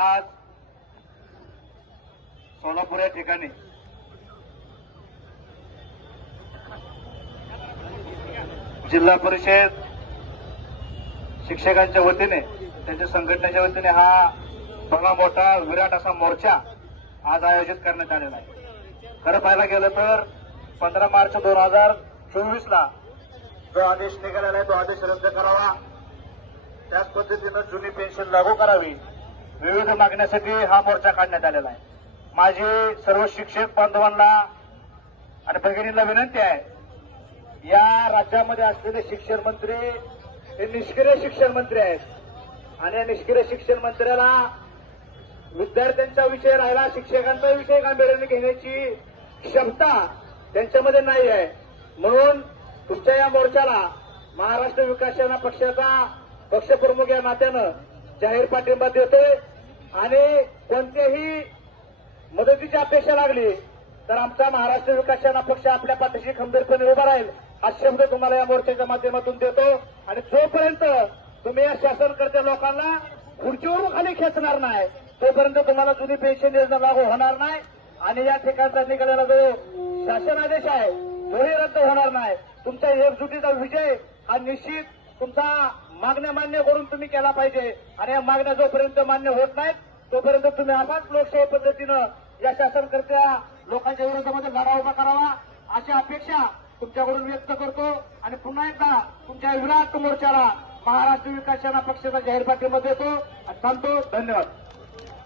आज सोलापूर या ठिकाणी. जिल्हा परिषद शिक्षकांच्या वतीने त्यांच्या संघटनेच्या वतीने हा बघा मोठा विराट असा मोर्चा आज आयोजित करण्यात आलेला आहे. खरं पाहायला गेलं तर पंधरा मार्च दोन हजार चोवीस ला जो आदेश निघालेला आहे तो आदेश रद्द करावा. त्याच पद्धतीनं जुनी पेन्शन लागू करावी. विविध मागण्यासाठी हा मोर्चा काढण्यात आलेला आहे. माझी सर्व शिक्षक बांधवांना आणि भगिनींना विनंती आहे या राज्यामध्ये असलेले शिक्षण मंत्री हे निष्क्रिय शिक्षण मंत्री आहेत. आणि या निष्क्रिय शिक्षण मंत्र्याला विद्यार्थ्यांचा विषय राहिला शिक्षकांचा विषय गांभीर्याने घेण्याची क्षमता त्यांच्यामध्ये नाही आहे. म्हणून तुमच्या या मोर्चाला महाराष्ट्र विकास सेना पक्षाचा पक्षप्रमुख या नात्यानं जाहीर पाठिंबा देतोय. आणि कोणत्याही मदतीची अपेक्षा लागली तर आमचा महाराष्ट्र विकास सेना पक्ष आपल्या पाठीशी खंबीरपणे उभा राहील हा शब्द तुम्हाला या मोर्चाच्या माध्यमातून देतो. आणि जोपर्यंत तुम्ही या शासनकर्त्या लोकांना खुर्चीवरून खाली खेचणार नाही तोपर्यंत तुम्हाला जुनी पेन्शन योजना लागू होणार नाही. आणि या ठिकाणचा निघालेला जो शासन आदेश आहे तोही रद्द होणार नाही. तुमच्या एकजुटीचा विजय हा निश्चित तुमचा मागण्या मान्य करून तुम्ही केला पाहिजे. आणि या मागण्या जोपर्यंत मान्य होत नाहीत तोपर्यंत तुम्ही असाच लोकशाही पद्धतीनं या शासनकर्त्या लोकांच्या विरोधामध्ये लढा उभा करावा अशी अपेक्षा तुमच्याकडून व्यक्त करतो. आणि पुन्हा एकदा तुमच्या विराट मोर्चाला महाराष्ट्र विकास सेना पक्षाचा जाहीर पाठिंबा देतो. आणि सांगतो धन्यवाद.